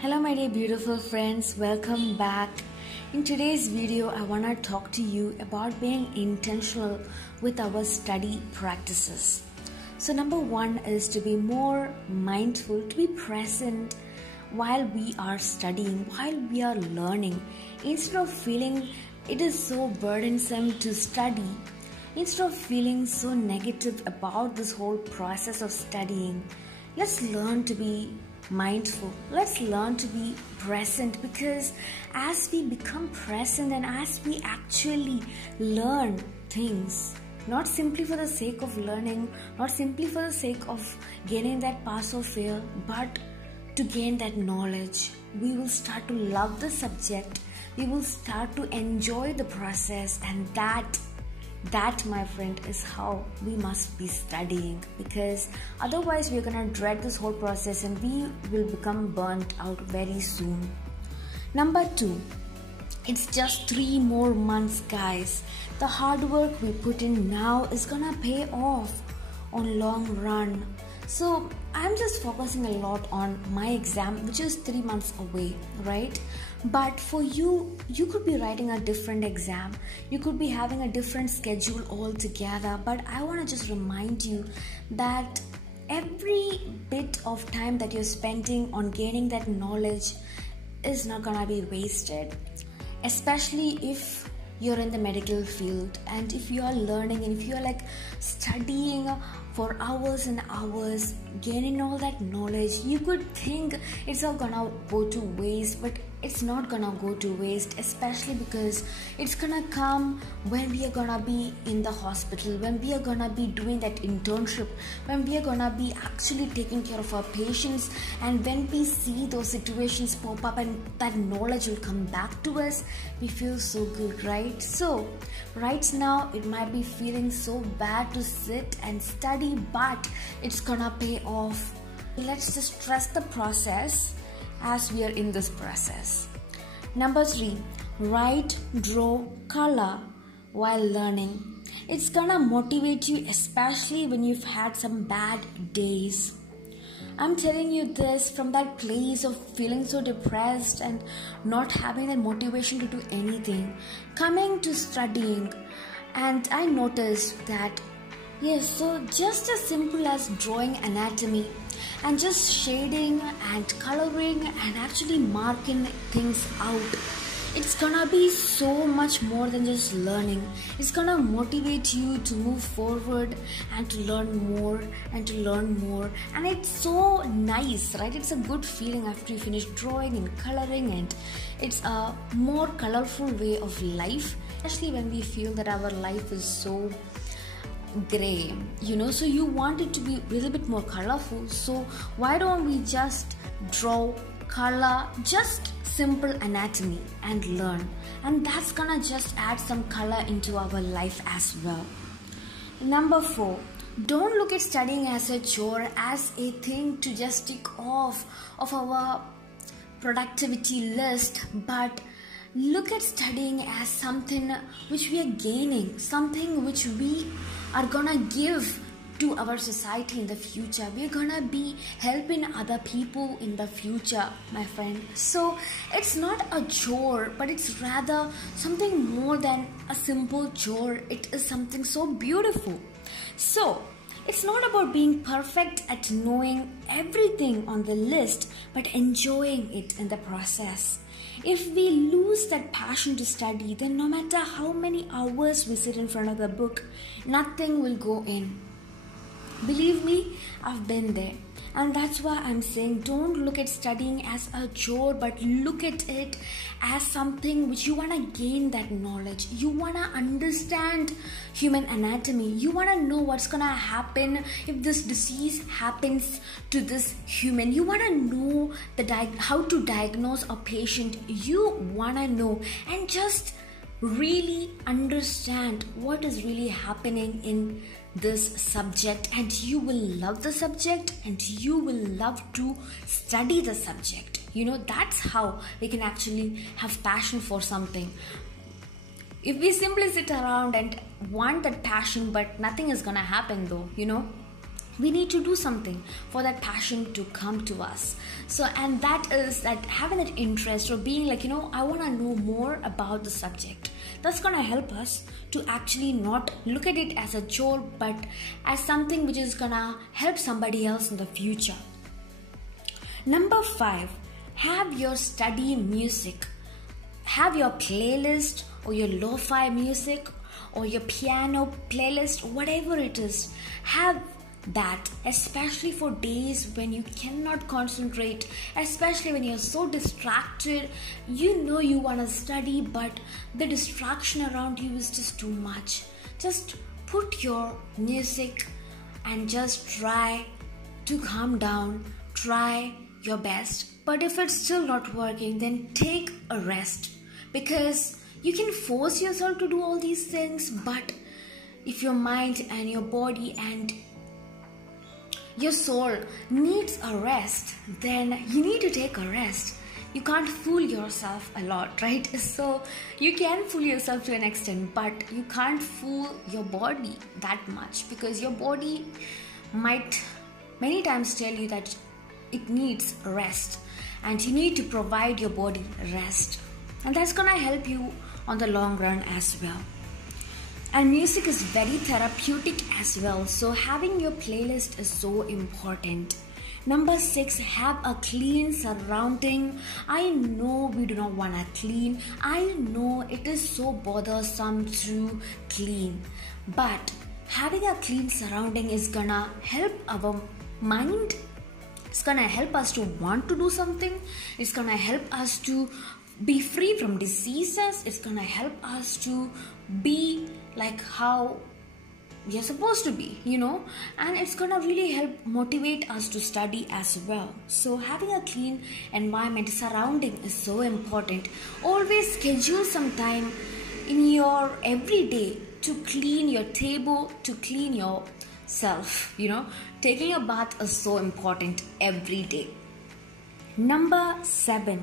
Hello my dear beautiful friends, welcome back. In today's video, I want to talk to you about being intentional with our study practices. So number one is to be more mindful, to be present while we are studying, while we are learning. Instead of feeling it is so burdensome to study, instead of feeling so negative about this whole process of studying, let's learn to be mindful. Let's learn to be present, because as we become present and as we actually learn things, not simply for the sake of learning, not simply for the sake of gaining that pass or fail, but to gain that knowledge, we will start to love the subject, we will start to enjoy the process, and that my friend is how we must be studying, because otherwise we're gonna dread this whole process and we will become burnt out very soon. Number two, it's just 3 more months, guys. The hard work we put in now is gonna pay off on long run. So I'm just focusing a lot on my exam, which is 3 months away, right? But for you could be writing a different exam, you could be having a different schedule altogether. But I want to just remind you that every bit of time that you're spending on gaining that knowledge is not gonna be wasted, especially if you're in the medical field and if you are learning and if you are like studying for hours and hours, gaining all that knowledge. You could think it's all gonna go to waste, but it's not gonna go to waste, especially because it's gonna come when we are gonna be in the hospital, when we are gonna be doing that internship, when we are gonna be actually taking care of our patients, and when we see those situations pop up and that knowledge will come back to us, we feel so good, right? So right now it might be feeling so bad to sit and study, but it's gonna pay off. Let's just trust the process as we are in this process. Number 3, write, draw, color while learning. It's gonna motivate you, especially when you've had some bad days. I'm telling you this from that place of feeling so depressed and not having that motivation to do anything, coming to studying, and I noticed that yes, so just as simple as drawing anatomy and just shading and coloring and actually marking things out, it's gonna be so much more than just learning. It's gonna motivate you to move forward and to learn more and to learn more. And it's so nice, right? It's a good feeling after you finish drawing and coloring, and it's a more colorful way of life, especially when we feel that our life is so gray, so you want it to be a little bit more colorful. So why don't we just draw, color, just simple anatomy and learn, and that's gonna just add some color into our life as well. Number 4, don't look at studying as a chore, as a thing to just tick off of our productivity list, but look at studying as something which we are gaining, something which we are gonna give to our society in the future. We're gonna be helping other people in the future, my friend. So it's not a chore, but it's rather something more than a simple chore. It is something so beautiful. So it's not about being perfect at knowing everything on the list, but enjoying it in the process. If we lose that passion to study, then no matter how many hours we sit in front of the book, nothing will go in. Believe me, I've been there. And that's why I'm saying don't look at studying as a chore, but look at it as something which you want to gain that knowledge. You want to understand human anatomy. You want to know what's going to happen if this disease happens to this human. You want to know how to diagnose a patient. You want to know and just really understand what is really happening in this subject, and you will love the subject and you will love to study the subject. That's how we can actually have passion for something. If we simply sit around and want that passion but nothing is gonna happen though, we need to do something for that passion to come to us. So, and that is that having that interest or being like, I want to know more about the subject. That's going to help us to actually not look at it as a chore, but as something which is going to help somebody else in the future. Number 5, have your study music. Have your playlist or your lo-fi music or your piano playlist, whatever it is. Have that, especially for days when you cannot concentrate, especially when you're so distracted. You want to study, but the distraction around you is just too much. Just put your music and just try to calm down. Try your best. But if it's still not working, then take a rest, because you can force yourself to do all these things, but if your mind and your body and your soul needs a rest, then you need to take a rest. You can't fool yourself a lot, right? So you can fool yourself to an extent, but you can't fool your body that much, because your body might many times tell you that it needs rest, and you need to provide your body rest, and that's gonna help you on the long run as well. And music is very therapeutic as well, so having your playlist is so important. Number 6, have a clean surrounding. I know we do not want to clean. I know it is so bothersome to clean, but having a clean surrounding is gonna help our mind. It's gonna help us to want to do something. It's gonna help us to be free from diseases. It's gonna help us to be like how we are supposed to be, and it's gonna really help motivate us to study as well. So having a clean environment, surrounding is so important. Always schedule some time in your everyday to clean your table, to clean yourself. Taking a bath is so important every day. Number 7,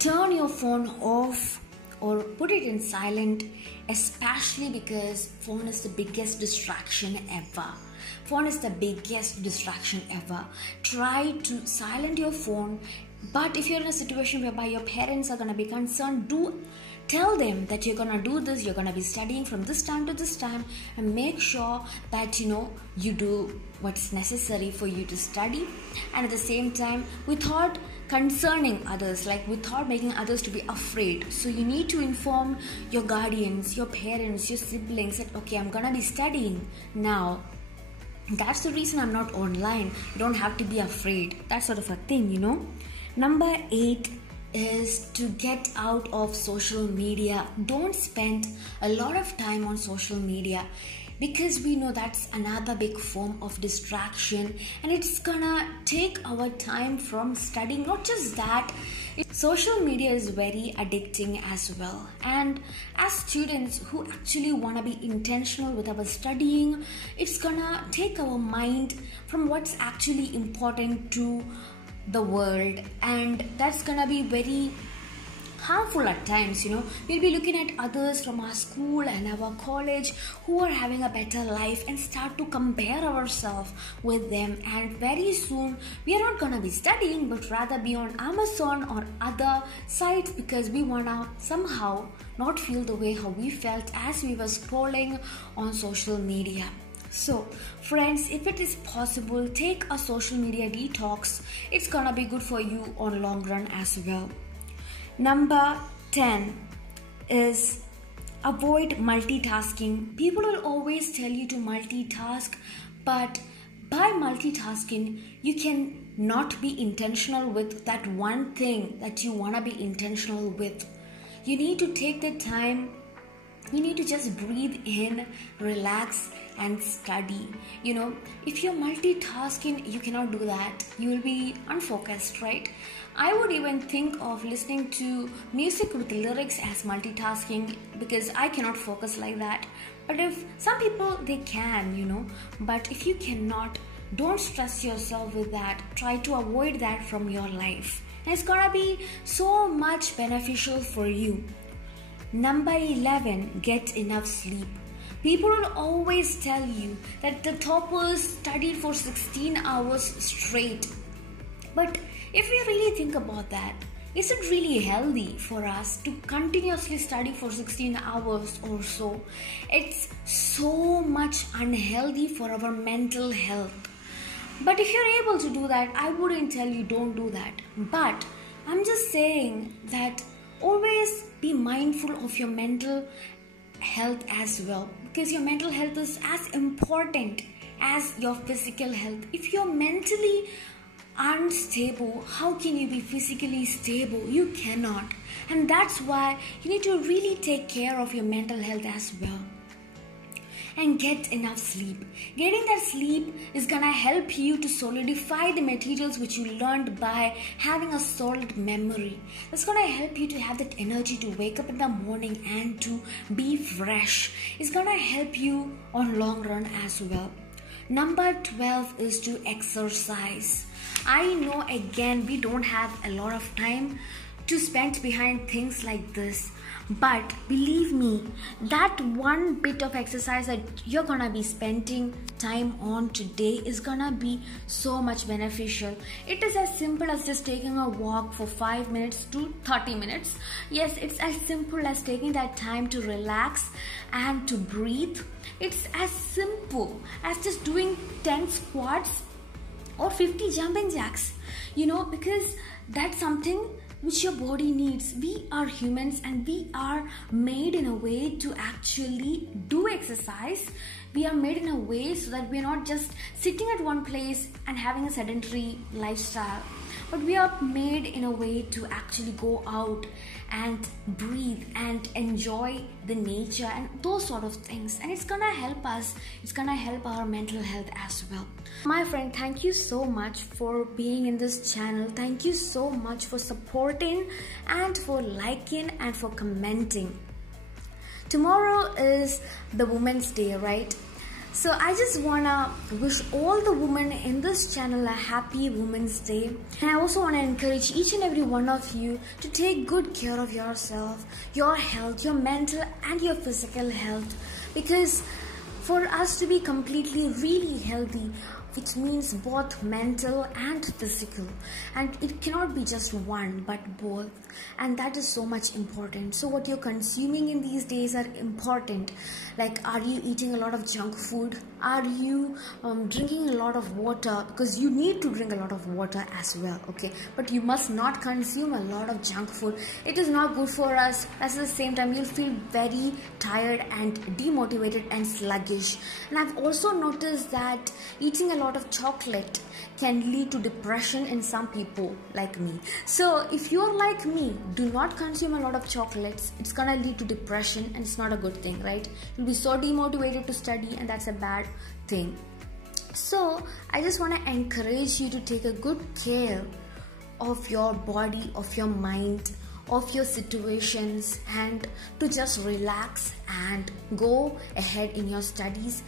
turn your phone off or put it in silent, especially because phone is the biggest distraction ever. Phone is the biggest distraction ever. Try to silence your phone, but if you're in a situation whereby your parents are going to be concerned, tell them that you're going to do this, you're going to be studying from this time to this time, and make sure that you do what's necessary for you to study, and at the same time without concerning others, like without making others to be afraid. So you need to inform your guardians, your parents, your siblings that okay, I'm gonna be studying now. That's the reason I'm not online. You don't have to be afraid. That sort of a thing, Number 8 is to get out of social media. Don't spend a lot of time on social media, because we know that's another big form of distraction, and it's gonna take our time from studying. Not just that, social media is very addicting as well, and as students who actually want to be intentional with our studying, it's gonna take our mind from what's actually important to the world, and that's gonna be very harmful at times. We'll be looking at others from our school and our college who are having a better life and start to compare ourselves with them, and very soon we are not gonna be studying, but rather be on Amazon or other sites, because we wanna somehow not feel the way how we felt as we were scrolling on social media. So friends, if it is possible, take a social media detox. It's gonna be good for you on long run as well. Number 10 is avoid multitasking. People will always tell you to multitask, but by multitasking, you can not be intentional with that one thing that you want to be intentional with. You need to take the time. You need to just breathe in, relax, and study. If you're multitasking, you cannot do that. You will be unfocused, right? I would even think of listening to music with lyrics as multitasking, because I cannot focus like that. But if some people, they can, but if you cannot, don't stress yourself with that. Try to avoid that from your life. And it's gonna be so much beneficial for you. Number 11, get enough sleep. People will always tell you that the toppers studied for 16 hours straight. But if we really think about that, is it really healthy for us to continuously study for 16 hours or so? It's so much unhealthy for our mental health. But if you're able to do that, I wouldn't tell you don't do that. But I'm just saying that always be mindful of your mental health as well, because your mental health is as important as your physical health. If you're mentally unstable, how can you be physically stable? You cannot. And that's why you need to really take care of your mental health as well. And get enough sleep. Getting that sleep is gonna help you to solidify the materials which you learned by having a solid memory. That's gonna help you to have that energy to wake up in the morning and to be fresh. It's gonna help you on long run as well. Number 12 is to exercise. I know again we don't have a lot of time to spend behind things like this, but believe me, that one bit of exercise that you're gonna be spending time on today is gonna be so much beneficial. It is as simple as just taking a walk for 5 minutes to 30 minutes. Yes, it's as simple as taking that time to relax and to breathe. It's as simple as just doing 10 squats or 50 jumping jacks, because that's something which your body needs. We are humans and we are made in a way to actually do exercise. We are made in a way so that we're not just sitting at one place and having a sedentary lifestyle, but we are made in a way to actually go out and breathe and enjoy the nature and those sort of things. And it's gonna help us, it's gonna help our mental health as well. My friend, thank you so much for being in this channel. Thank you so much for supporting and for liking and for commenting. Tomorrow is the Women's Day, right? So I just wanna wish all the women in this channel a happy Women's Day. And I also wanna encourage each and every one of you to take good care of yourself, your health, your mental and your physical health. Because for us to be completely really healthy, it means both mental and physical, and it cannot be just one but both, and that is so much important. So what you're consuming in these days are important. Like, are you eating a lot of junk food? Are you drinking a lot of water? Because you need to drink a lot of water as well, okay? But you must not consume a lot of junk food. It is not good for us. At the same time, you'll feel very tired and demotivated and sluggish. And I've also noticed that eating a lot of chocolate can lead to depression in some people like me. So if you're like me, do not consume a lot of chocolates. It's gonna lead to depression and it's not a good thing, right? You'll be so demotivated to study and that's a bad thing. So I just want to encourage you to take a good care of your body, of your mind, of your situations, and to just relax and go ahead in your studies.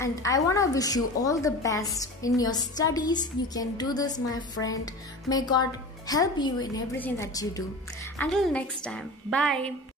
And I want to wish you all the best in your studies. You can do this, my friend. May God help you in everything that you do. Until next time, bye.